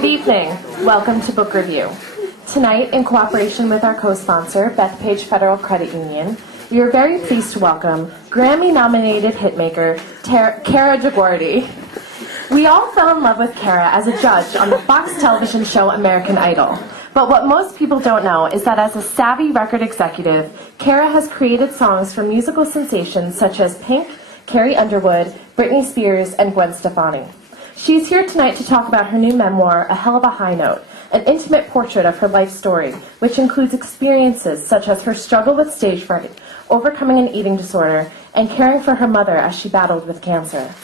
Good evening. Welcome to Book Review. Tonight, in cooperation with our co-sponsor, Bethpage Federal Credit Union, we are very pleased to welcome Grammy-nominated hitmaker Kara DioGuardi. We all fell in love with Kara as a judge on the Fox television show American Idol. But what most people don't know is that as a savvy record executive, Kara has created songs for musical sensations such as Pink, Carrie Underwood, Britney Spears, and Gwen Stefani. She's here tonight to talk about her new memoir, A Helluva High Note, an intimate portrait of her life story, which includes experiences such as her struggle with stage fright, overcoming an eating disorder, and caring for her mother as she battled with cancer.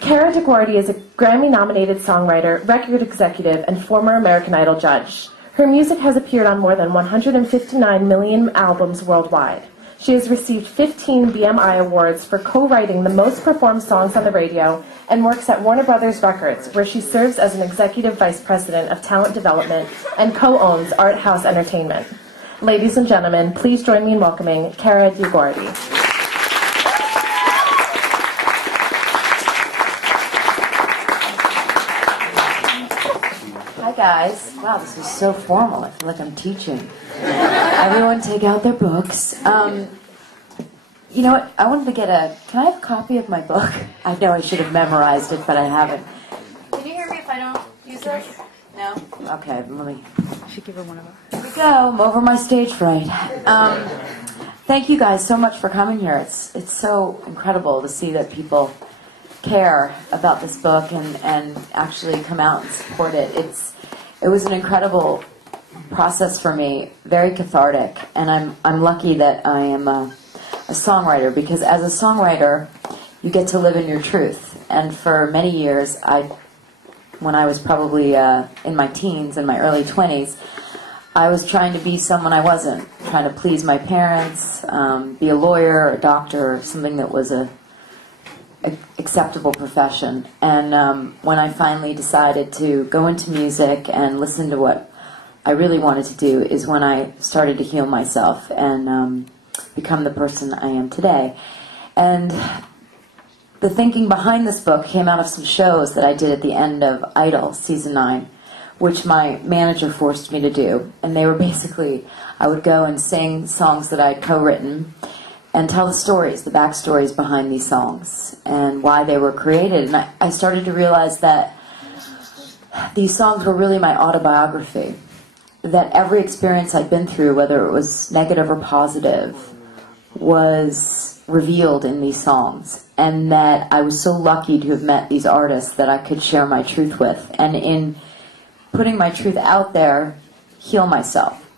Kara DioGuardi is a Grammy-nominated songwriter, record executive, and former American Idol judge. Her music has appeared on more than 159 million albums worldwide. She has received 15 BMI awards for co-writing the most performed songs on the radio and works at Warner Brothers Records, where she serves as an executive vice president of talent development and co-owns Art House Entertainment. Ladies and gentlemen, please join me in welcoming Kara DioGuardi. Hi guys. Wow, this is so formal. I feel like I'm teaching. Everyone take out their books. You know what? I wanted to get can I have a copy of my book? I know I should have memorized it, but I haven't. Can you hear me if I don't use this? No? Okay, let me. I should give her one of them. Here we go. I'm over my stage fright. Thank you guys so much for coming here. It's so incredible to see that people care about this book and actually come out and support it. It was an incredible process for me, very cathartic, and I'm lucky that I am a songwriter, because as a songwriter you get to live in your truth. And for many years, when I was probably in my teens and my early 20s, I was trying to be someone I wasn't, trying to please my parents, be a lawyer, a doctor, something that was a acceptable profession. And when I finally decided to go into music and listen to what I really wanted to do, is when I started to heal myself and become the person I am today. And the thinking behind this book came out of some shows that I did at the end of Idol Season 9, which my manager forced me to do. And they were basically, I would go and sing songs that I'd co-written and tell the stories, the backstories behind these songs and why they were created. And I started to realize that these songs were really my autobiography. That every experience I'd been through, whether it was negative or positive, was revealed in these songs. And that I was so lucky to have met these artists that I could share my truth with. And in putting my truth out there, heal myself.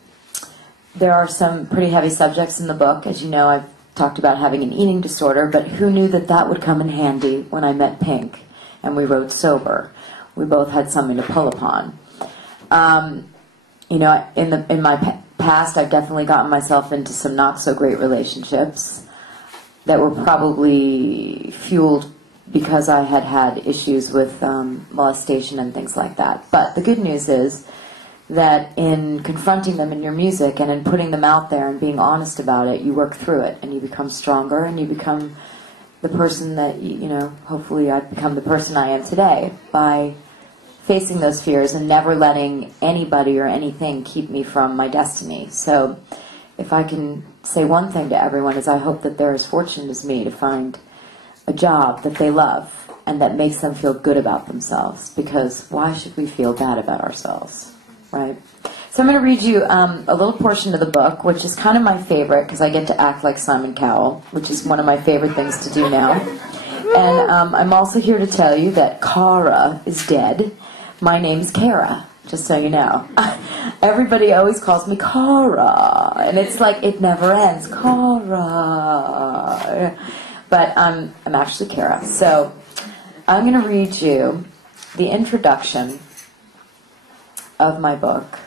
There are some pretty heavy subjects in the book. As you know, I've talked about having an eating disorder, but who knew that that would come in handy when I met Pink and we wrote Sober. We both had something to pull upon. You know, in my past, I've definitely gotten myself into some not so great relationships that were probably fueled because I had had issues with molestation and things like that. But the good news is that in confronting them in your music and in putting them out there and being honest about it, you work through it and you become stronger and you become the person that, you know, hopefully I've become the person I am today by facing those fears and never letting anybody or anything keep me from my destiny. So if I can say one thing to everyone, is I hope that they're as fortunate as me to find a job that they love and that makes them feel good about themselves, because why should we feel bad about ourselves, right? So I'm going to read you a little portion of the book, which is kind of my favorite because I get to act like Simon Cowell, which is one of my favorite things to do now. And I'm also here to tell you that Kara is dead. My name's Kara, just so you know. Everybody always calls me Kara, and it's like it never ends. Kara. But I'm actually Kara. So I'm going to read you the introduction of my book,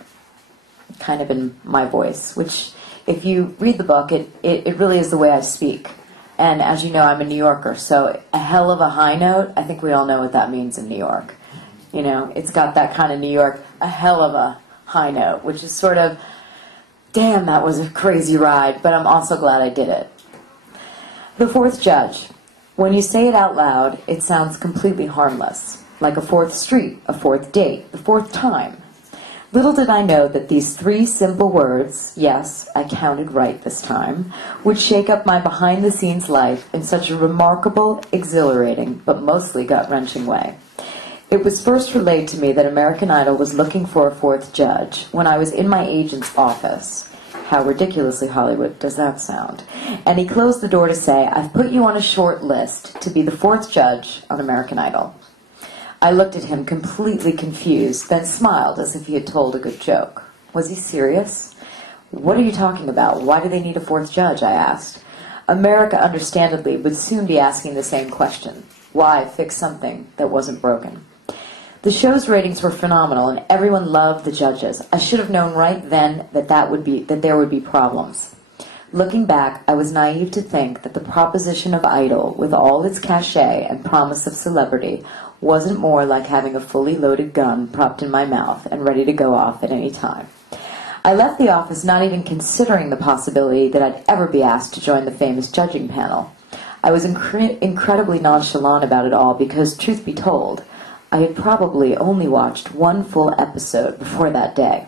kind of in my voice, which if you read the book, it really is the way I speak. And as you know, I'm a New Yorker, so a hell of a high note, I think we all know what that means in New York. You know, it's got that kind of New York, a hell of a high note, which is sort of, damn, that was a crazy ride, but I'm also glad I did it. The fourth judge. When you say it out loud, it sounds completely harmless. like a fourth street, a fourth date, the fourth time. Little did I know that these 3 simple words, yes, I counted right this time, would shake up my behind-the-scenes life in such a remarkable, exhilarating, but mostly gut-wrenching way. It was first relayed to me that American Idol was looking for a 4th judge when I was in my agent's office. How ridiculously Hollywood does that sound? And he closed the door to say, I've put you on a short list to be the 4th judge on American Idol. I looked at him completely confused, then smiled as if he had told a good joke. Was he serious? What are you talking about? Why do they need a 4th judge? I asked. America, understandably, would soon be asking the same question. Why fix something that wasn't broken? The show's ratings were phenomenal, and everyone loved the judges. I should have known right then that there would be problems. Looking back, I was naive to think that the proposition of Idol, with all its cachet and promise of celebrity, wasn't more like having a fully loaded gun propped in my mouth and ready to go off at any time. I left the office not even considering the possibility that I'd ever be asked to join the famous judging panel. I was incredibly nonchalant about it all because, truth be told, I had probably only watched 1 full episode before that day.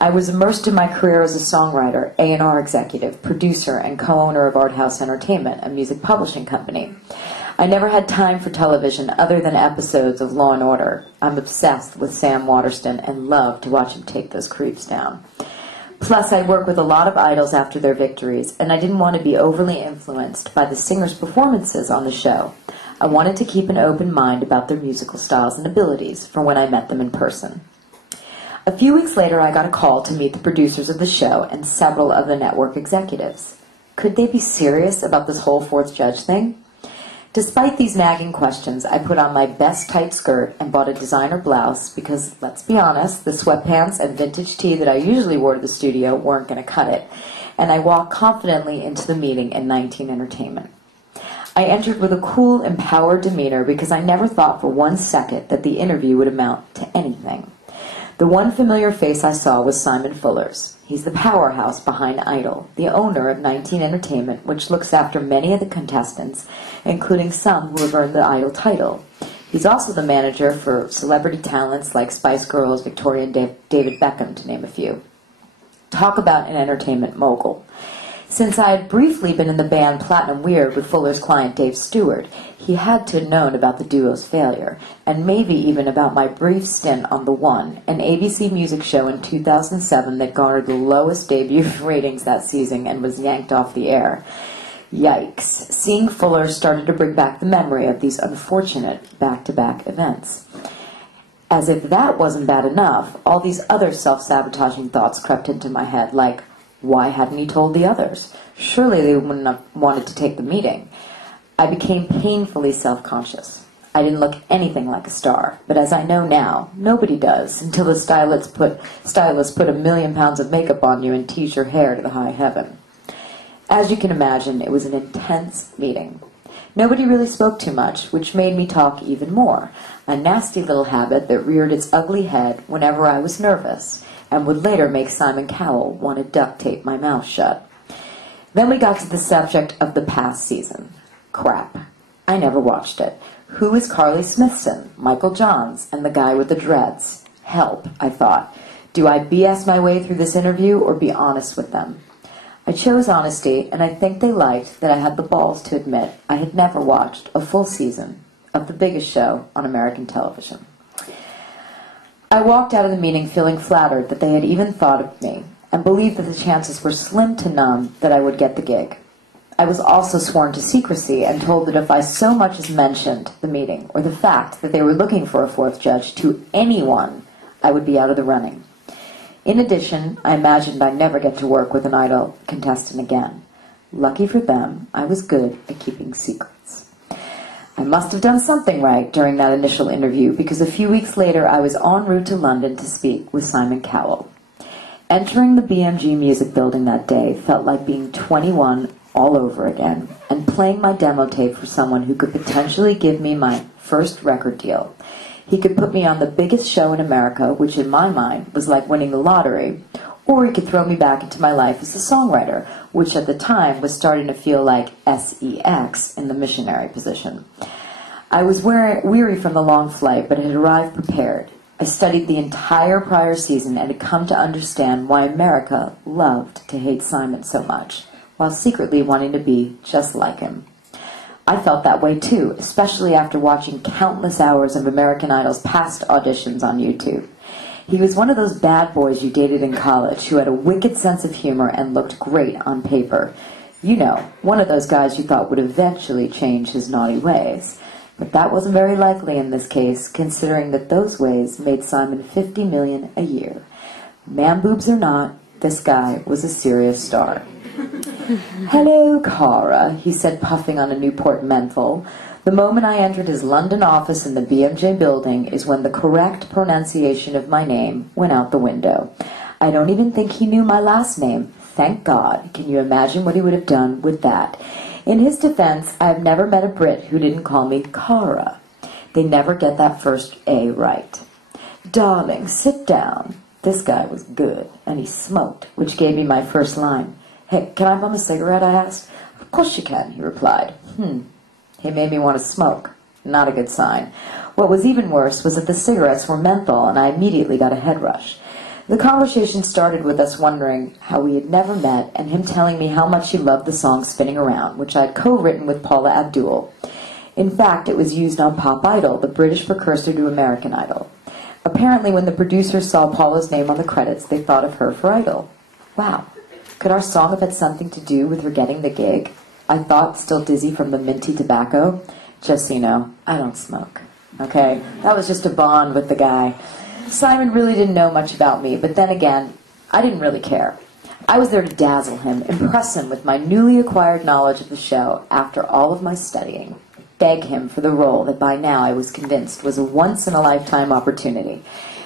I was immersed in my career as a songwriter, A&R executive, producer, and co-owner of Art House Entertainment, a music publishing company. I never had time for television other than episodes of Law & Order. I'm obsessed with Sam Waterston and love to watch him take those creeps down. Plus, I'd work with a lot of idols after their victories, and I didn't want to be overly influenced by the singers' performances on the show. I wanted to keep an open mind about their musical styles and abilities for when I met them in person. A few weeks later, I got a call to meet the producers of the show and several of the network executives. Could they be serious about this whole 4th judge thing? Despite these nagging questions, I put on my best tight skirt and bought a designer blouse because, let's be honest, the sweatpants and vintage tee that I usually wore to the studio weren't going to cut it, and I walked confidently into the meeting in 19 Entertainment. I entered with a cool, empowered demeanor because I never thought for 1 second that the interview would amount to anything. The one familiar face I saw was Simon Fuller's. He's the powerhouse behind Idol, the owner of 19 Entertainment, which looks after many of the contestants, including some who have earned the Idol title. He's also the manager for celebrity talents like Spice Girls, Victoria, and David Beckham, to name a few. Talk about an entertainment mogul. Since I had briefly been in the band Platinum Weird with Fuller's client Dave Stewart, he had to have known about the duo's failure, and maybe even about my brief stint on The One, an ABC music show in 2007 that garnered the lowest debut ratings that season and was yanked off the air. Yikes. Seeing Fuller started to bring back the memory of these unfortunate back-to-back events. As if that wasn't bad enough, all these other self-sabotaging thoughts crept into my head, like, why hadn't he told the others? Surely they wouldn't have wanted to take the meeting. I became painfully self-conscious. I didn't look anything like a star, but as I know now, nobody does until the stylist put £1 million of makeup on you and tease your hair to the high heaven. As you can imagine, it was an intense meeting. Nobody really spoke too much, which made me talk even more, a nasty little habit that reared its ugly head whenever I was nervous, and would later make Simon Cowell want to duct tape my mouth shut. Then we got to the subject of the past season. Crap. I never watched it. Who is Carly Smithson, Michael Johns, and the guy with the dreads? Help, I thought. Do I BS my way through this interview or be honest with them? I chose honesty, and I think they liked that I had the balls to admit I had never watched a full season of the biggest show on American television. I walked out of the meeting feeling flattered that they had even thought of me, and believed that the chances were slim to none that I would get the gig. I was also sworn to secrecy and told that if I so much as mentioned the meeting or the fact that they were looking for a 4th judge to anyone, I would be out of the running. In addition, I imagined I'd never get to work with an Idol contestant again. Lucky for them, I was good at keeping secrets. I must have done something right during that initial interview because a few weeks later I was en route to London to speak with Simon Cowell. Entering the BMG Music Building that day felt like being 21 all over again and playing my demo tape for someone who could potentially give me my first record deal. He could put me on the biggest show in America, which in my mind was like winning the lottery, or he could throw me back into my life as a songwriter, which at the time was starting to feel like SEX in the missionary position. I was weary from the long flight, but had arrived prepared. I studied the entire prior season and had come to understand why America loved to hate Simon so much, while secretly wanting to be just like him. I felt that way too, especially after watching countless hours of American Idol's past auditions on YouTube. He was one of those bad boys you dated in college who had a wicked sense of humor and looked great on paper. You know, one of those guys you thought would eventually change his naughty ways. But that wasn't very likely in this case, considering that those ways made Simon $50 million a year. Man boobs or not, this guy was a serious star. "Hello, Cara," he said, puffing on a Newport menthol. The moment I entered his London office in the BMJ building is when the correct pronunciation of my name went out the window. I don't even think he knew my last name. Thank God. Can you imagine what he would have done with that? In his defense, I have never met a Brit who didn't call me Cara. They never get that first A right. "Darling, sit down." This guy was good, and he smoked, which gave me my first line. "Hey, can I bum a cigarette?" I asked. "Of course you can," he replied. He made me want to smoke. Not a good sign. What was even worse was that the cigarettes were menthol, and I immediately got a head rush. The conversation started with us wondering how we had never met, and him telling me how much he loved the song Spinning Around, which I had co-written with Paula Abdul. In fact, it was used on Pop Idol, the British precursor to American Idol. Apparently, when the producers saw Paula's name on the credits, they thought of her for Idol. Wow. Could our song have had something to do with her getting the gig? I thought, still dizzy from the minty tobacco. Just so you know, I don't smoke. Okay? That was just a bond with the guy. Simon really didn't know much about me, but then again, I didn't really care. I was there to dazzle him, impress him with my newly acquired knowledge of the show after all of my studying, beg him for the role that by now I was convinced was a once-in-a-lifetime opportunity.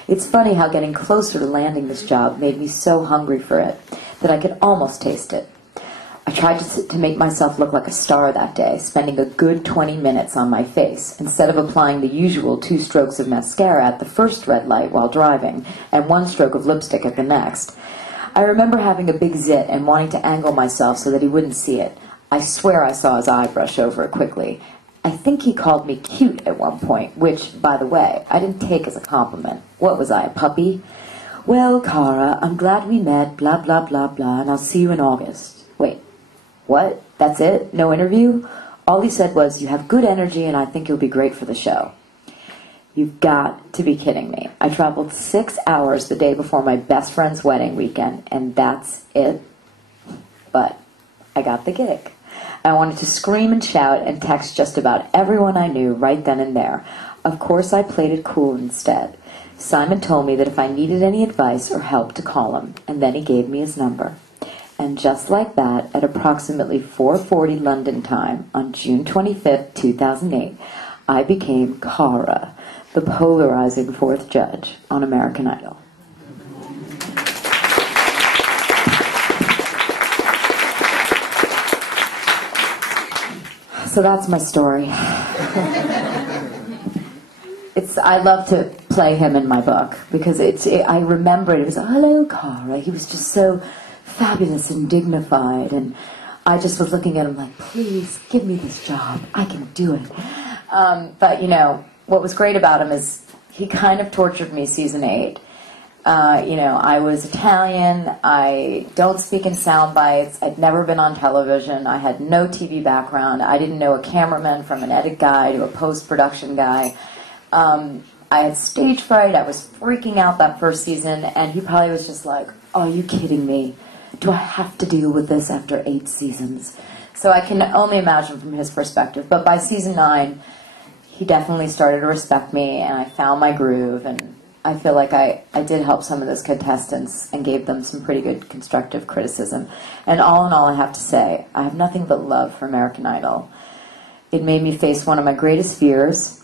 It's funny how getting closer to landing this job made me so hungry for it that I could almost taste it. I tried to make myself look like a star that day, spending a good 20 minutes on my face, instead of applying the usual 2 strokes of mascara at the first red light while driving, and 1 stroke of lipstick at the next. I remember having a big zit and wanting to angle myself so that he wouldn't see it. I swear I saw his eye brush over it quickly. I think he called me cute at one point, which, by the way, I didn't take as a compliment. What was I, a puppy? "Well, Cara, I'm glad we met, blah, blah, blah, blah, and I'll see you in August." Wait. What? That's it? No interview? All he said was, "You have good energy and I think you'll be great for the show." You've got to be kidding me. I traveled 6 hours the day before my best friend's wedding weekend, and that's it? But I got the gig. I wanted to scream and shout and text just about everyone I knew right then and there. Of course I played it cool instead. Simon told me that if I needed any advice or help to call him, and then he gave me his number. And just like that, at approximately 4:40 London time, on June 25th, 2008, I became Cara, the polarizing 4th judge on American Idol. So that's my story. I love to play him in my book, because I remember it was, "Hello, Cara." He was just so fabulous and dignified, and I just was looking at him like, "Please, give me this job. I can do it." But, you know, what was great about him is he kind of tortured me season 8. You know, I was Italian, I don't speak in sound bites, I'd never been on television, I had no TV background, I didn't know a cameraman from an edit guy to a post-production guy. I had stage fright, I was freaking out that first season, and he probably was just like, "Are you kidding me? Do I have to deal with this after 8 seasons?" So I can only imagine from his perspective. But by season 9, he definitely started to respect me, and I found my groove, and I feel like I did help some of those contestants and gave them some pretty good constructive criticism. And all in all, I have to say, I have nothing but love for American Idol. It made me face one of my greatest fears,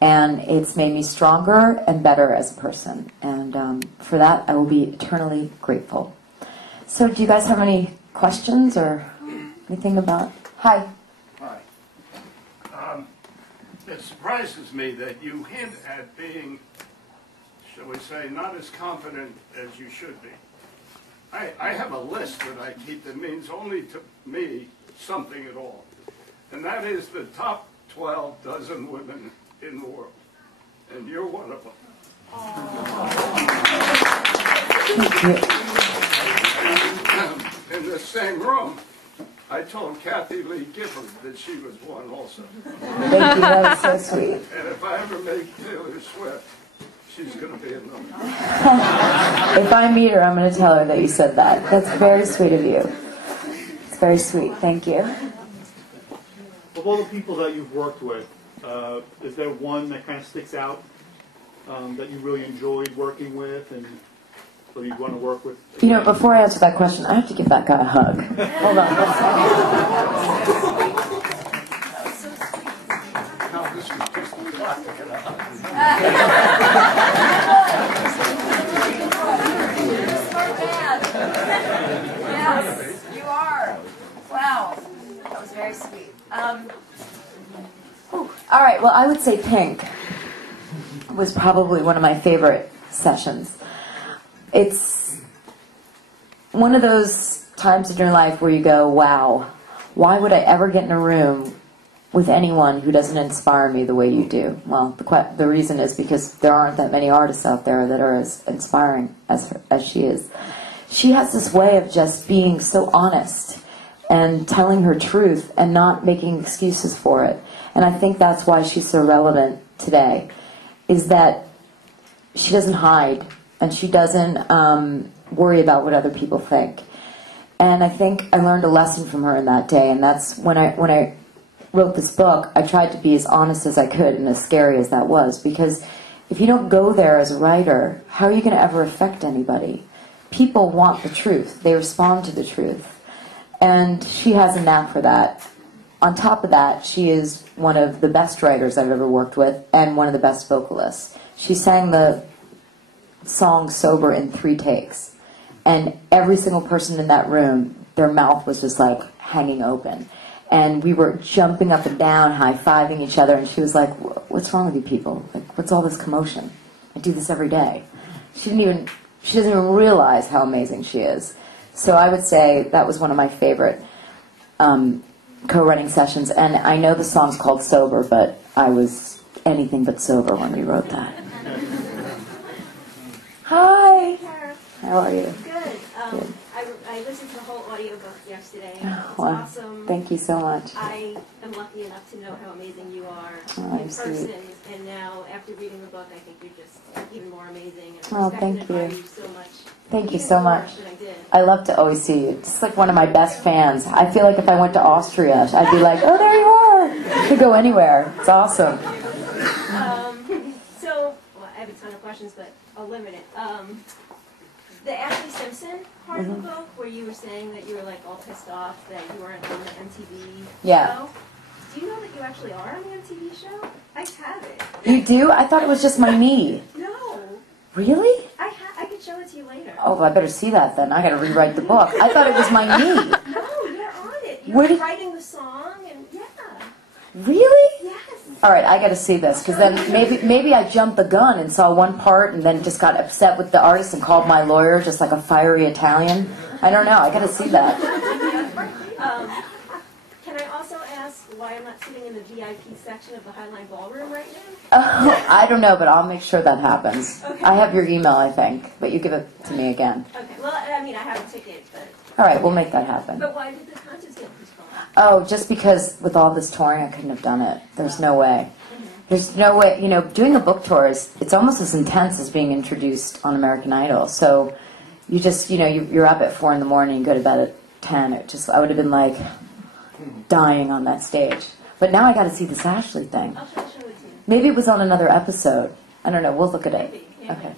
and it's made me stronger and better as a person. And for that, I will be eternally grateful. So do you guys have any questions or anything about... Hi. Hi. It surprises me that you hint at being, shall we say, not as confident as you should be. I have a list that I keep that means only to me something at all. And that is the top 12 dozen women in the world, and you're one of them. In the same room, I told Kathy Lee Gifford that she was one also. Thank you, that was so sweet. And if I ever make Taylor Swift, she's going to be another. If I meet her, I'm going to tell her that you said that. That's very sweet of you. It's very sweet. Thank you. Of all the people that you've worked with, is there one that kind of sticks out that you really enjoyed working with and or you'd want to work with? You know, before I answer that question, I have to give that guy a hug. Hold on. No, this was just a plot to get out. Smart man. Yes, you are. Wow. That was very sweet. All right, well, I would say Pink was probably one of my favorite sessions. It's one of those times in your life where you go, wow, why would I ever get in a room with anyone who doesn't inspire me the way you do? Well, the reason is because there aren't that many artists out there that are as inspiring as she is. She has this way of just being so honest and telling her truth and not making excuses for it. And I think that's why she's so relevant today, is that she doesn't hide and she doesn't worry about what other people think. And I think I learned a lesson from her in that day, and that's when I wrote this book, I tried to be as honest as I could and as scary as that was, because if you don't go there as a writer, how are you going to ever affect anybody? People want the truth. They respond to the truth. And she has a knack for that. On top of that, she is one of the best writers I've ever worked with and one of the best vocalists. She sang the song Sober in 3 takes. And every single person in that room, their mouth was just like hanging open. And we were jumping up and down, high-fiving each other, and she was like, what's wrong with you people? Like, what's all this commotion? I do this every day. She doesn't even realize how amazing she is. So I would say that was one of my favorite co-writing sessions. And I know the song's called Sober, but I was anything but sober when we wrote that. Hi. How are you? Good. Good. I listened to the whole audiobook yesterday. It's Wow. awesome. Thank you so much. I am lucky enough to know how amazing you are Oh, in sweet. person, and now after reading the book, I think you're just even more amazing. And I Oh, respect and thank you. admire you so much. Thank you Even so more much. than I did. I love to always see you. It's like one of my best fans. I feel like if I went to Austria, I'd be like, oh, there you are. I could go anywhere. It's awesome. So, well, I have a ton of questions, but I'll limit it. The Ashley Simpson part of the book, where you were saying that you were like all pissed off that you weren't on the MTV Yeah. show. Do you know that you actually are on the MTV show? I have it. You do? I thought it was just my knee. No, Really? I could show it to you later. Oh, well, I better see that then. I got to rewrite the book. I thought it was my knee. No, you're on it. Where You're did- writing the song, and yeah, Really? yes. All right, I got to see this, because then maybe I jumped the gun and saw one part and then just got upset with the artist and called my lawyer just like a fiery Italian. I don't know. I got to see that. Can I also ask why I'm not sitting in the VIP section of the Highline Ballroom right now? I don't know, but I'll make sure that happens. I have your email, I think, but you give it to me again. Okay. Well, I mean, I have a ticket, but All right, we'll make that happen. why did the contest get postponed? Oh, just because with all this touring, I couldn't have done it. There's no way. There's no way. You know, doing a book tour it's almost as intense as being introduced on American Idol. So you just, you're up at 4 in the morning, you go to bed at 10. I would have been like dying on that stage. But now I got to see this Ashley thing. I'll show it to you. Maybe it was on another episode. I don't know. We'll look at it. Maybe, yeah. Okay.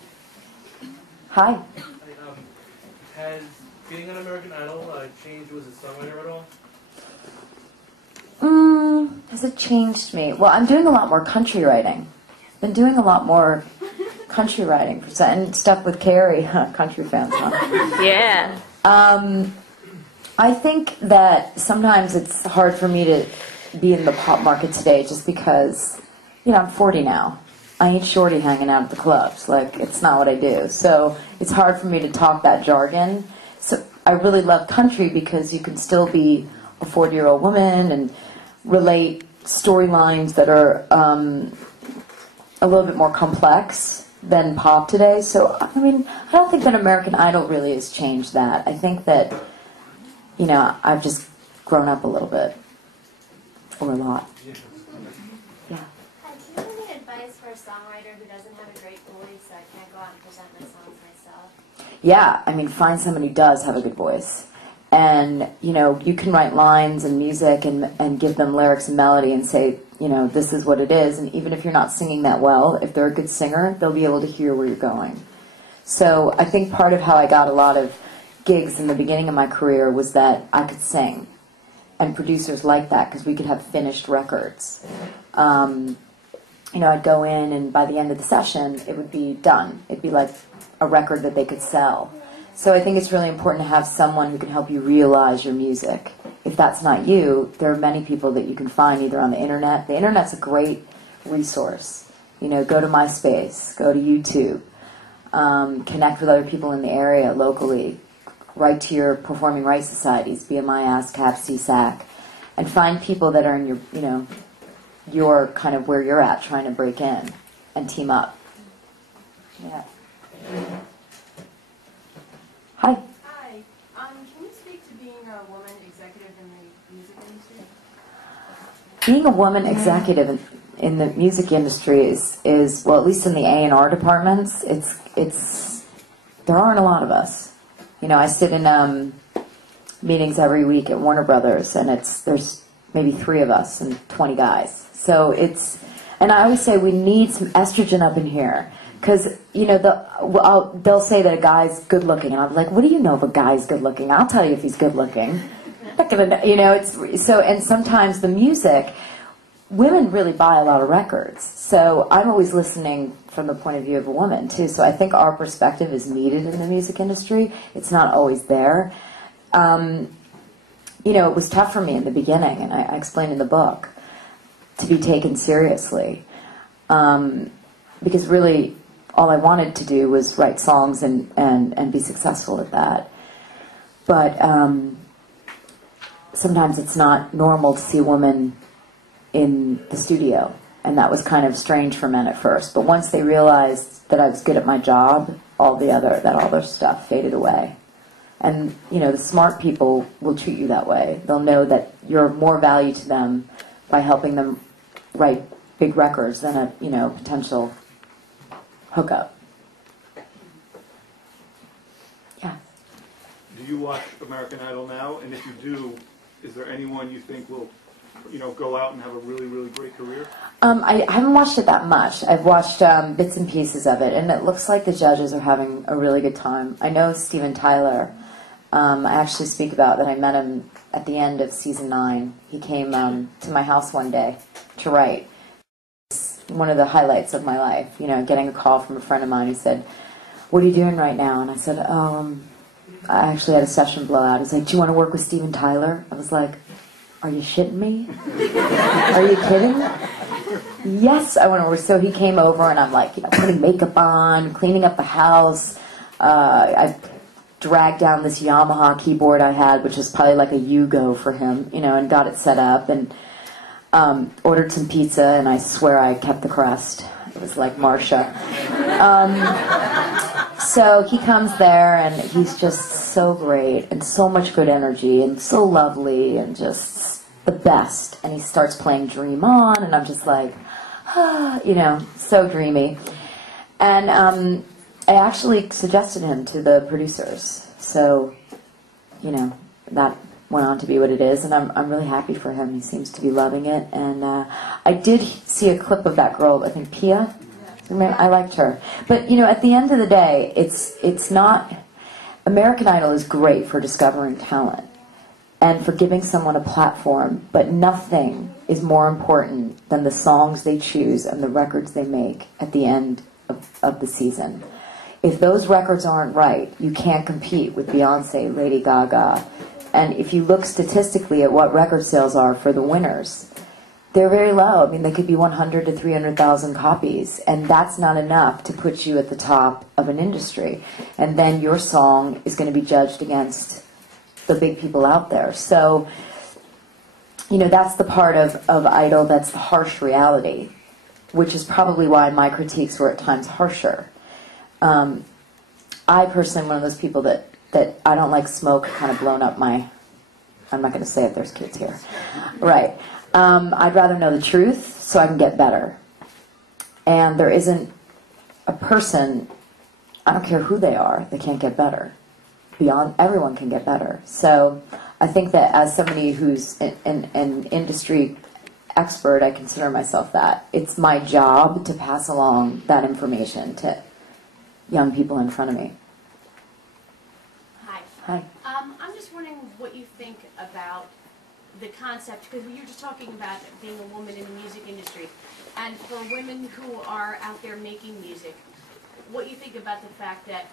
Hi. Has being on American Idol changed you as a songwriter at all? Has it changed me? Well, I'm doing a lot more country writing. Been doing a lot more country writing and stuff with Carrie. Country fans, huh? Yeah. I think that sometimes it's hard for me to be in the pop market today just because, I'm 40 now. I ain't shorty hanging out at the clubs. Like, it's not what I do. So it's hard for me to talk that jargon. So I really love country because you can still be a 40-year-old woman and relate, storylines that are a little bit more complex than pop today. So, I mean, I don't think that American Idol really has changed that. I think that, you know, I've just grown up a little bit, or a lot. Yeah. Do you have any advice for a songwriter who doesn't have a great voice, so I can't go out and present my songs myself? Yeah, I mean, find someone who does have a good voice. And, you know, you can write lines and music and give them lyrics and melody and say, you know, this is what it is. And even if you're not singing that well, if they're a good singer, they'll be able to hear where you're going. So I think part of how I got a lot of gigs in the beginning of my career was that I could sing. And producers liked that because we could have finished records. You know, I'd go in and by the end of the session, it would be done. It'd be like a record that they could sell. So I think it's really important to have someone who can help you realize your music. If that's not you, there are many people that you can find either on the internet. The internet's a great resource. You know, go to MySpace, go to YouTube, connect with other people in the area locally, write to your performing rights societies, BMI, ASCAP, CSAC, and find people that are in your, you know, your kind of where you're at, trying to break in and team up. Yeah. Hi. Hi. Can you speak to being a woman executive in the music industry? Being a woman executive in the music industry is well, at least in the A&R departments, it's there aren't a lot of us. You know, I sit in meetings every week at Warner Brothers, and there's maybe 3 of us and 20 guys. So and I always say we need some estrogen up in here. Because, you know, they'll say that a guy's good looking, and I'm like, what do you know if a guy's good looking? I'll tell you if he's good looking. Not gonna, you know, and sometimes the music, women really buy a lot of records. So I'm always listening from the point of view of a woman, too. So I think our perspective is needed in the music industry. It's not always there. You know, it was tough for me in the beginning, and I explained in the book, to be taken seriously. Because really, all I wanted to do was write songs and be successful at that. But sometimes it's not normal to see a woman in the studio. And that was kind of strange for men at first. But once they realized that I was good at my job, that other stuff faded away. And, you know, the smart people will treat you that way. They'll know that you're of more value to them by helping them write big records than a, you know, potential hookup. Yeah. Do you watch American Idol now? And if you do, is there anyone you think will, you know, go out and have a really, really great career? I haven't watched it that much. I've watched bits and pieces of it, and it looks like the judges are having a really good time. I know Steven Tyler. I actually speak about that. I met him at the end of season 9. He came to my house one day to write. One of the highlights of my life, you know, getting a call from a friend of mine who said, what are you doing right now? And I said, I actually had a session blowout. He's like, do you want to work with Steven Tyler? I was like, are you shitting me? Are you kidding? Yes, I want to work. So he came over, and I'm like, you know, putting makeup on, cleaning up the house. I dragged down this Yamaha keyboard I had, which was probably like a Yugo for him, you know, and got it set up, and ordered some pizza, and I swear I kept the crust. It was like Marsha. So he comes there, and he's just so great, and so much good energy, and so lovely, and just the best. And he starts playing Dream On, and I'm just like, you know, so dreamy. And I actually suggested him to the producers. So, you know, that went on to be what it is, and I'm really happy for him. He seems to be loving it. And I did see a clip of that girl, I think Pia. I liked her. But, you know, at the end of the day, it's not... American Idol is great for discovering talent and for giving someone a platform, but nothing is more important than the songs they choose and the records they make at the end of the season. If those records aren't right, you can't compete with Beyonce, Lady Gaga. And if you look statistically at what record sales are for the winners, they're very low. I mean, they could be 100 to 300,000 copies, and that's not enough to put you at the top of an industry. And then your song is going to be judged against the big people out there. So you know, that's the part of Idol that's the harsh reality, which is probably why my critiques were at times harsher. I personally am one of those people that I don't like smoke kind of blown up my... I'm not going to say if there's kids here. Right. I'd rather know the truth so I can get better. And there isn't a person, I don't care who they are, they can't get better. Beyond, everyone can get better. So I think that as somebody who's an industry expert, I consider myself that. It's my job to pass along that information to young people in front of me. Hi. Hi. I'm just wondering what you think about the concept, because you're just talking about being a woman in the music industry, and for women who are out there making music, what you think about the fact that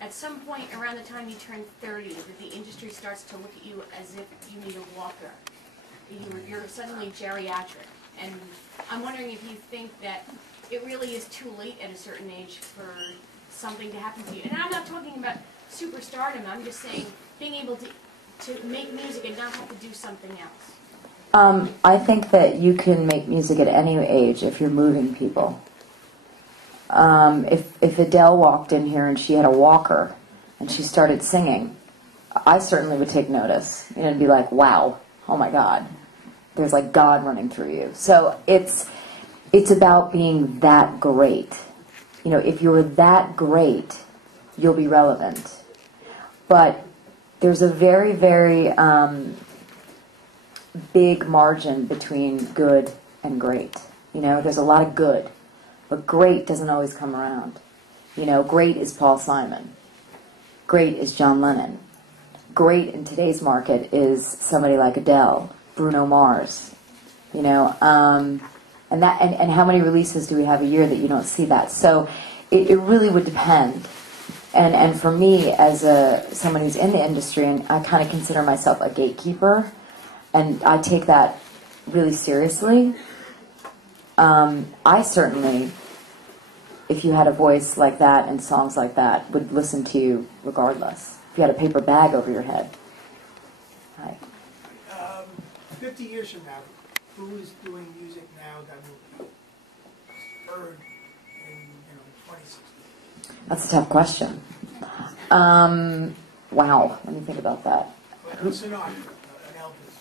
at some point around the time you turn 30, that the industry starts to look at you as if you need a walker. You're suddenly geriatric. And I'm wondering if you think that it really is too late at a certain age for something to happen to you. And I'm not talking about superstardom. I'm just saying being able to make music and not have to do something else. I think that you can make music at any age if you're moving people. If Adele walked in here and she had a walker and she started singing, I certainly would take notice. You know, and be like, wow, oh my God, there's like God running through you. So it's about being that great. You know, if you're that great, you'll be relevant. But there's a very, very big margin between good and great. You know, there's a lot of good. But great doesn't always come around. You know, great is Paul Simon. Great is John Lennon. Great in today's market is somebody like Adele, Bruno Mars. You know, and how many releases do we have a year that you don't see that? So it really would depend. And for me, as someone who's in the industry, and I kind of consider myself a gatekeeper, and I take that really seriously. I certainly, if you had a voice like that and songs like that, would listen to you regardless. If you had a paper bag over your head. Hi. 50 years from now, who is doing music now that will be heard in 2060? That's a tough question. Wow, let me think about that. Sinatra, an Elvis.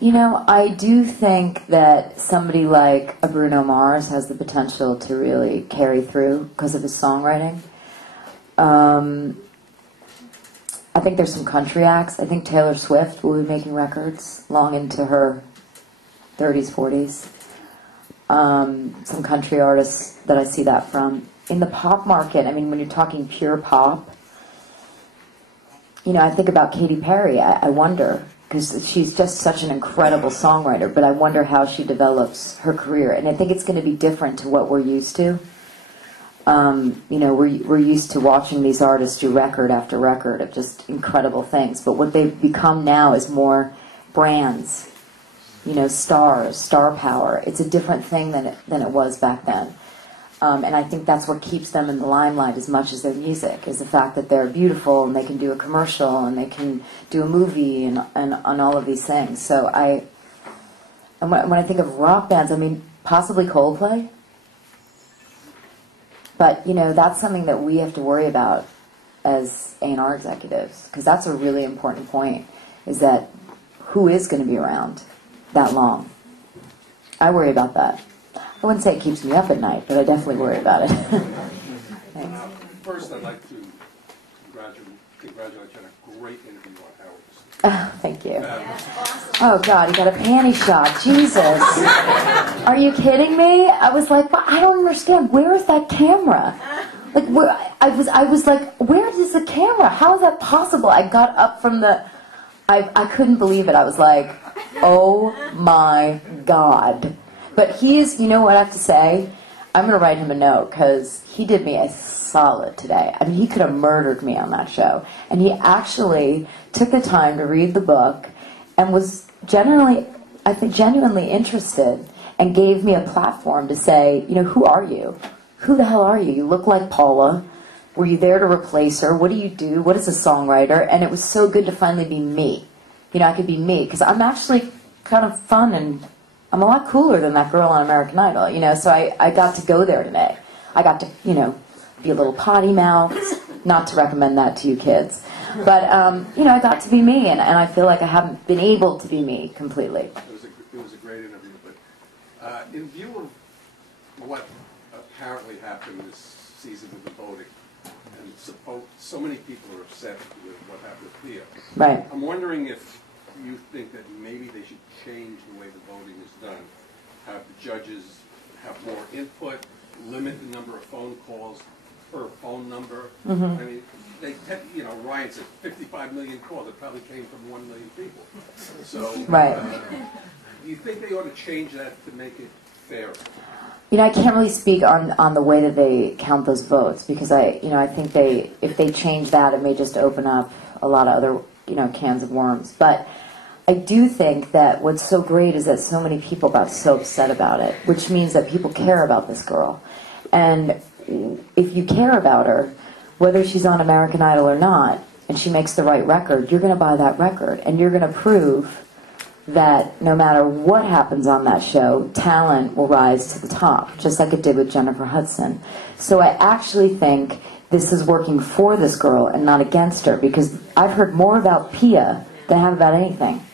You know, I do think that somebody like a Bruno Mars has the potential to really carry through because of his songwriting. I think there's some country acts. I think Taylor Swift will be making records long into her 30s, 40s. Some country artists that I see that from. In the pop market, I mean, when you're talking pure pop, you know, I think about Katy Perry. I wonder, because she's just such an incredible songwriter, but I wonder how she develops her career. And I think it's going to be different to what we're used to. You know, we're used to watching these artists do record after record of just incredible things. But what they've become now is more brands. You know, stars, star power. It's a different thing than it was back then. And I think that's what keeps them in the limelight as much as their music, is the fact that they're beautiful and they can do a commercial and they can do a movie and all of these things. So when I think of rock bands, I mean, possibly Coldplay. But, you know, that's something that we have to worry about as A&R executives, because that's a really important point, is that who is going to be around that long? I worry about that. I wouldn't say it keeps me up at night, but I definitely worry about it. Thanks. First, I'd like to congratulate you on a great interview on Howard. Oh, thank you. Oh, God, you got a panty shot. Jesus. Are you kidding me? I was like, well, I don't understand. Where is that camera? Like, I was like, where is the camera? How is that possible? I got up from the... I couldn't believe it. I was like, oh, my God. But he's, you know what I have to say? I'm going to write him a note, because he did me a solid today. I mean, he could have murdered me on that show. And he actually took the time to read the book and was genuinely interested and gave me a platform to say, you know, who are you? Who the hell are you? You look like Paula. Were you there to replace her? What do you do? What is a songwriter? And it was so good to finally be me. You know, I could be me, because I'm actually kind of fun, and I'm a lot cooler than that girl on American Idol, you know, so I got to go there today. I got to, you know, be a little potty mouthed, not to recommend that to you kids. But, you know, I got to be me, and I feel like I haven't been able to be me completely. It was a great interview, but in view of what apparently happened this season with the voting, and so many people are upset with what happened with Thea. Right. I'm wondering if you think that maybe they should change the way the voting is done, have the judges have more input, limit the number of phone calls per phone number. Mm-hmm. I mean, you know, Ryan said 55 million calls. It probably came from 1 million people. So, right. Do you think they ought to change that to make it fair? You know, I can't really speak on the way that they count those votes, because I think if they change that, it may just open up a lot of other, you know, cans of worms. But I do think that what's so great is that so many people got so upset about it, which means that people care about this girl. And if you care about her, whether she's on American Idol or not, and she makes the right record, you're going to buy that record, and you're going to prove that no matter what happens on that show, talent will rise to the top, just like it did with Jennifer Hudson. So I actually think this is working for this girl and not against her, because I've heard more about Pia than I have about anything.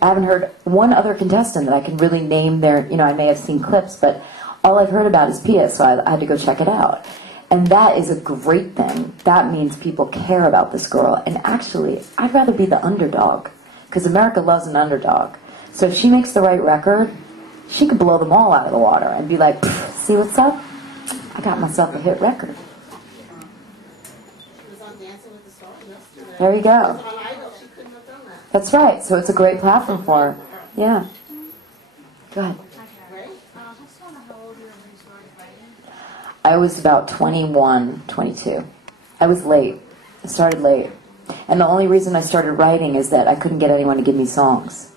I haven't heard one other contestant that I can really name their, you know, I may have seen clips, but all I've heard about is Pia, so I had to go check it out. And that is a great thing. That means people care about this girl. And actually, I'd rather be the underdog, because America loves an underdog. So if she makes the right record, she could blow them all out of the water and be like, see what's up? I got myself a hit record. She was on Dancing with the Stars yesterday. There you go. On Idol, she couldn't have done that. That's right. So it's a great platform for her. Yeah. Go ahead. I was about 21, 22. I was late. I started late. And the only reason I started writing is that I couldn't get anyone to give me songs.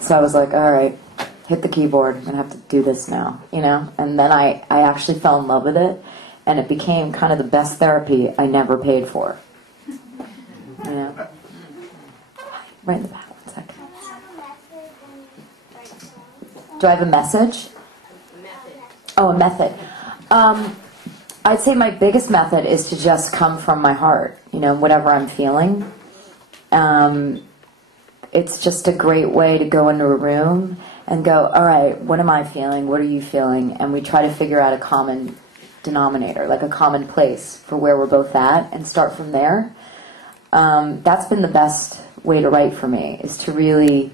So I was like, all right, hit the keyboard. I'm going to have to do this now, you know? And then I actually fell in love with it, and it became kind of the best therapy I never paid for. You know? Right in the back, 1 second. Do I have a message? Oh, a method. I'd say my biggest method is to just come from my heart, you know, whatever I'm feeling. It's just a great way to go into a room and go, all right, what am I feeling? What are you feeling? And we try to figure out a common denominator, like a common place for where we're both at, and start from there. That's been the best way to write for me, is to really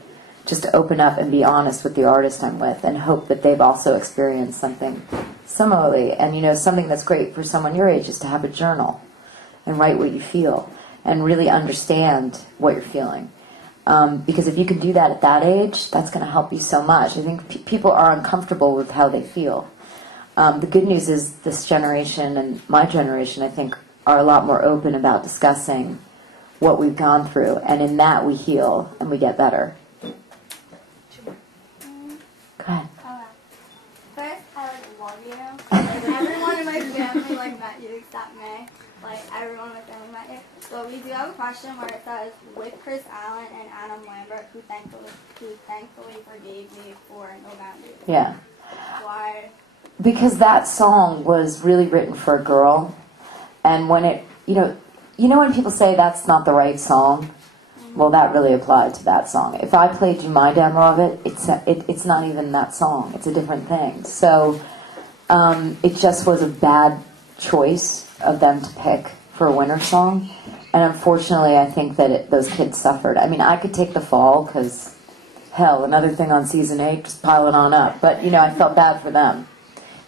just open up and be honest with the artist I'm with, and hope that they've also experienced something similarly. And, you know, something that's great for someone your age is to have a journal and write what you feel and really understand what you're feeling. Because if you can do that at that age, that's going to help you so much. I think people are uncomfortable with how they feel. The good news is this generation and my generation, I think, are a lot more open about discussing what we've gone through. And in that, we heal and we get better. Go ahead. First, I love you. Like, everyone in my family met you except me. Like, everyone in my family met you. So we do have a question where it says, with Chris Allen and Adam Lambert, who thankfully forgave me for November. Yeah. Why? Because that song was really written for a girl, and when it, you know when people say that's not the right song. Well, that really applied to that song. If I played you my demo of it, it's not even that song. It's a different thing. So it just was a bad choice of them to pick for a winter song. And unfortunately, I think that those kids suffered. I mean, I could take the fall because, hell, another thing on season 8, just piling on up. But, you know, I felt bad for them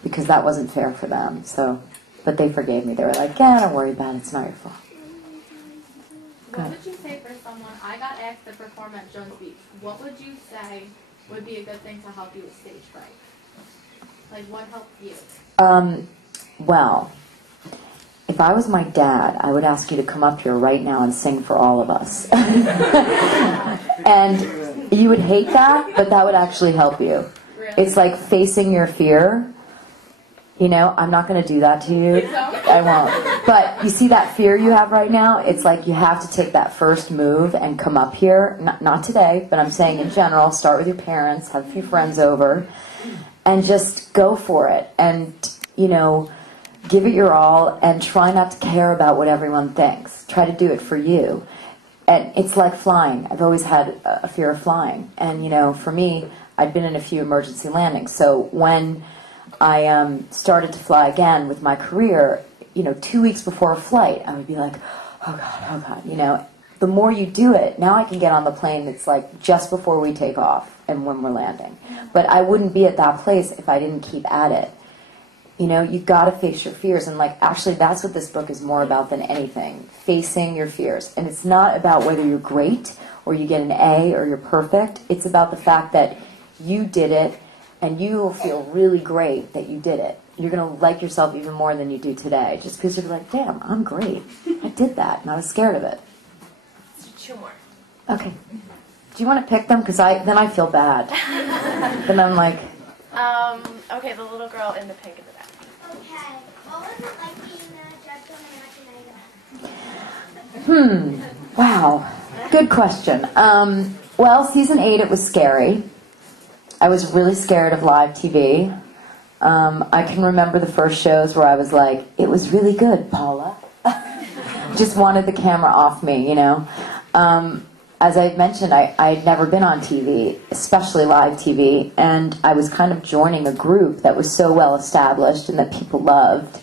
because that wasn't fair for them. So, but they forgave me. They were like, yeah, don't worry about it. It's not your fault. What would you say for someone, I got asked to perform at Jones Beach, what would you say would be a good thing to help you with stage fright? Like, what helped you? Well, if I was my dad, I would ask you to come up here right now and sing for all of us. And you would hate that, but that would actually help you. Really? It's like facing your fear You know, I'm not going to do that to you. I won't. But you see that fear you have right now? It's like you have to take that first move and come up here. Not today, but I'm saying in general, start with your parents, have a few friends over, and just go for it. And, you know, give it your all and try not to care about what everyone thinks. Try to do it for you. And it's like flying. I've always had a fear of flying. And, you know, for me, I'd been in a few emergency landings. So when I started to fly again with my career, you know, 2 weeks before a flight, I would be like, oh God, you know. The more you do it, now I can get on the plane, it's like just before we take off and when we're landing. But I wouldn't be at that place if I didn't keep at it. You know, you got to face your fears. And, like, actually, that's what this book is more about than anything, facing your fears. And it's not about whether you're great or you get an A or you're perfect. It's about the fact that you did it, and you will feel really great that you did it. You're going to like yourself even more than you do today, just because you're like, damn, I'm great. I did that, and I was scared of it. 2 more. Okay. Do you want to pick them? Because then I feel bad. Then I'm like... Okay, the little girl in the pink in the back. Okay. What was it like being a judge on American Idol? Wow. Good question. Well, season 8, it was scary. I was really scared of live TV. I can remember the first shows where I was like, it was really good, Paula. Just wanted the camera off me, you know. As I mentioned, I had never been on TV, especially live TV, and I was kind of joining a group that was so well established and that people loved.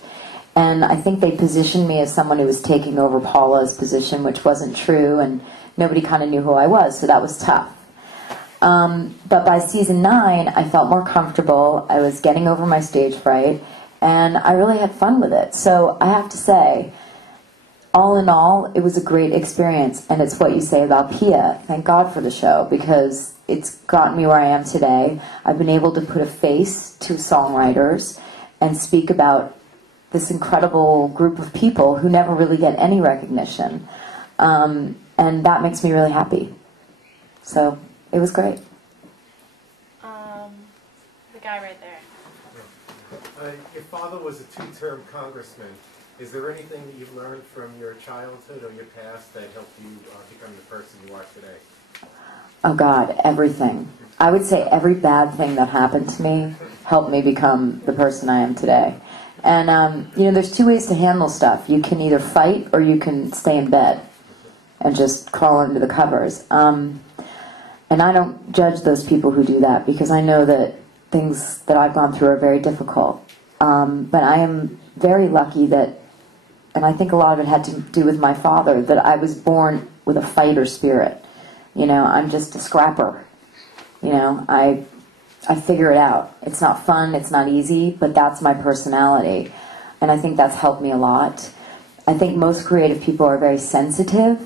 And I think they positioned me as someone who was taking over Paula's position, which wasn't true, and nobody kind of knew who I was, so that was tough. But by season 9, I felt more comfortable. I was getting over my stage fright, and I really had fun with it. So I have to say, all in all, it was a great experience, and it's what you say about Pia. Thank God for the show, because it's gotten me where I am today. I've been able to put a face to songwriters and speak about this incredible group of people who never really get any recognition. And that makes me really happy. So it was great. The guy right there. Your father was a 2-term congressman. Is there anything that you've learned from your childhood or your past that helped you become the person you are today? Oh God, everything. I would say every bad thing that happened to me helped me become the person I am today. And, you know, there's 2 ways to handle stuff. You can either fight or you can stay in bed and just crawl under the covers. And I don't judge those people who do that, because I know that things that I've gone through are very difficult. But I am very lucky that, and I think a lot of it had to do with my father, that I was born with a fighter spirit. You know, I'm just a scrapper. You know, I figure it out. It's not fun, it's not easy, but that's my personality. And I think that's helped me a lot. I think most creative people are very sensitive.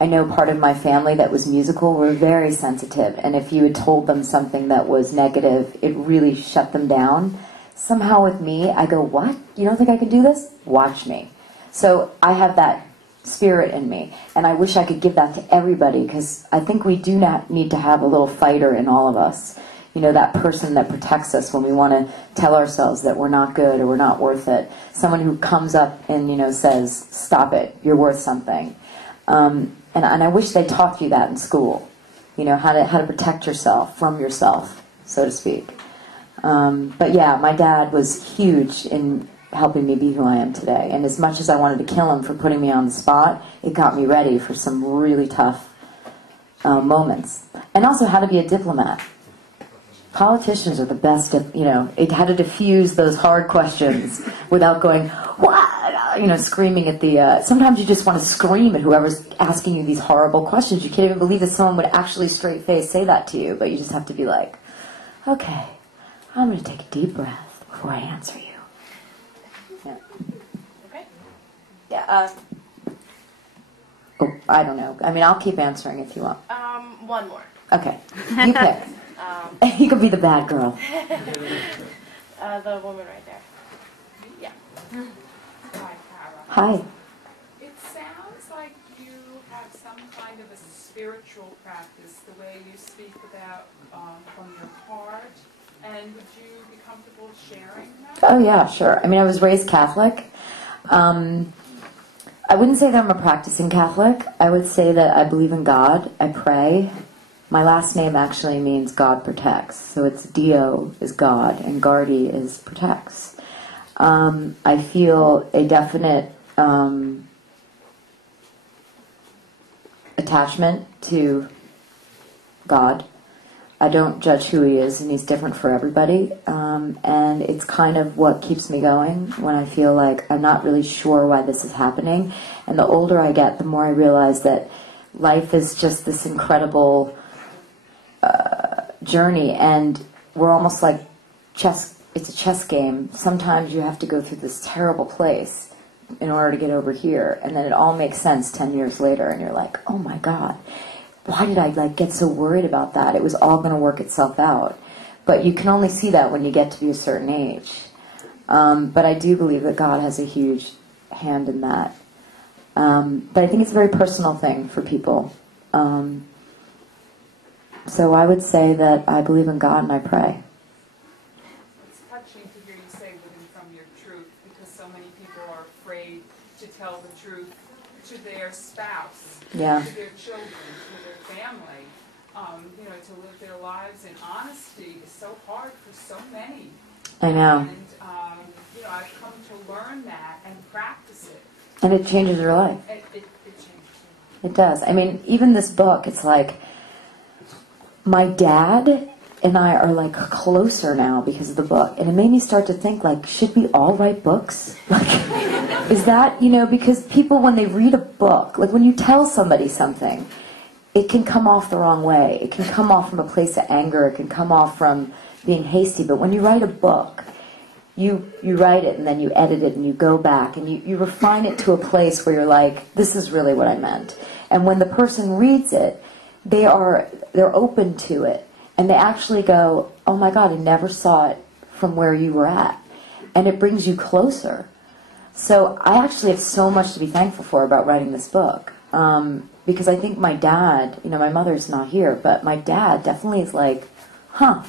I know part of my family that was musical were very sensitive, and if you had told them something that was negative, it really shut them down. Somehow with me, I go, what? You don't think I can do this? Watch me. So I have that spirit in me, and I wish I could give that to everybody, because I think we do not need to have a little fighter in all of us. You know, that person that protects us when we want to tell ourselves that we're not good or we're not worth it. Someone who comes up and, you know, says, stop it, you're worth something. And I wish they taught you that in school. You know, how to protect yourself from yourself, so to speak. But yeah, my dad was huge in helping me be who I am today. And as much as I wanted to kill him for putting me on the spot, it got me ready for some really tough moments. And also how to be a diplomat. Politicians are the best at, you know, it had to diffuse those hard questions without going, what? You know, screaming at the, sometimes you just want to scream at whoever's asking you these horrible questions. You can't even believe that someone would actually straight face say that to you, but you just have to be like, okay, I'm going to take a deep breath before I answer you. Yeah. Okay. Yeah, oh, I don't know. I mean, I'll keep answering if you want. One more. Okay, you pick. You could be the bad girl. The woman right there. Yeah. Hi, Kara. Hi. It sounds like you have some kind of a spiritual practice, the way you speak about from your heart And would you be comfortable sharing that? Oh yeah, sure. I mean, I was raised Catholic. I wouldn't say that I'm a practicing Catholic. I would say that I believe in God. I pray. My last name actually means God protects. So it's Dio is God and Guardi is protects. I feel a definite attachment to God. I don't judge who he is, and he's different for everybody. And it's kind of what keeps me going when I feel like I'm not really sure why this is happening. And the older I get, the more I realize that life is just this incredible journey, and we're almost like chess. It's a chess game. Sometimes you have to go through this terrible place in order to get over here, and then it all makes sense 10 years later, and you're like, oh my God, why did I get so worried about that? It was all going to work itself out. But you can only see that when you get to be a certain age. But I do believe that God has a huge hand in that. But I think it's a very personal thing for people. So I would say that I believe in God and I pray. It's touching to hear you say living from your truth, because so many people are afraid to tell the truth to their spouse, Yeah. to their children, to their family. To live their lives in honesty is so hard for so many. I know. And, I've come to learn that and practice it. And it changes your life. It changes your life. It does. I mean, even this book, it's like my dad and I are closer now because of the book. And it made me start to think, should we all write books? Is that, because people, when they read a book, when you tell somebody something, it can come off the wrong way. It can come off from a place of anger. It can come off from being hasty. But when you write a book, you write it and then you edit it and you go back and you refine it to a place where you're like, this is really what I meant. And when the person reads it, they're open to it. And they actually go, oh my God, I never saw it from where you were at. And it brings you closer. So I actually have so much to be thankful for about writing this book. Because I think my dad, my mother's not here, but my dad definitely is like, huh,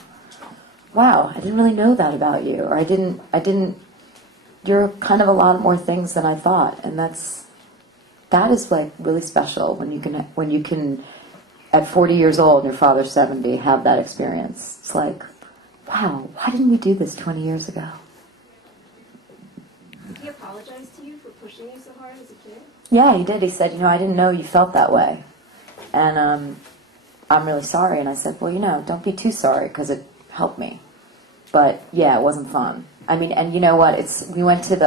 wow, I didn't really know that about you. Or I didn't, you're kind of a lot more things than I thought. And that is really special when you can, at 40 years old, your father's 70, have that experience. It's like, wow, why didn't we do this 20 years ago? Did he apologize to you for pushing you so hard as a kid? Yeah, he did. He said, I didn't know you felt that way. And I'm really sorry. And I said, well, don't be too sorry because it helped me. But, yeah, it wasn't fun. I mean, and you know what? We went to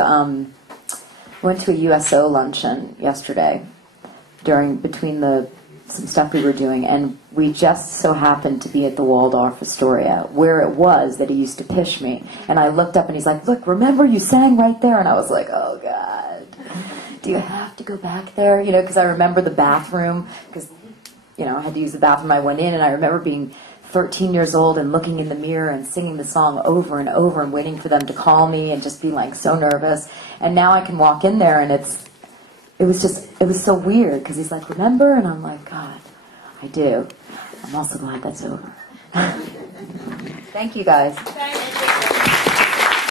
a USO luncheon yesterday between some stuff we were doing, and we just so happened to be at the Waldorf Astoria, where it was that he used to pitch me. And I looked up and he's like, look, remember you sang right there? And I was like, oh, God. Do you have to go back there? Because I remember the bathroom, because, I had to use the bathroom. I went in, and I remember being 13 years old and looking in the mirror and singing the song over and over and waiting for them to call me and just being, so nervous. And now I can walk in there, and it was so weird, because he's like, remember? And I'm like, God, I do. I'm also glad that's over. Thank you, guys. Thank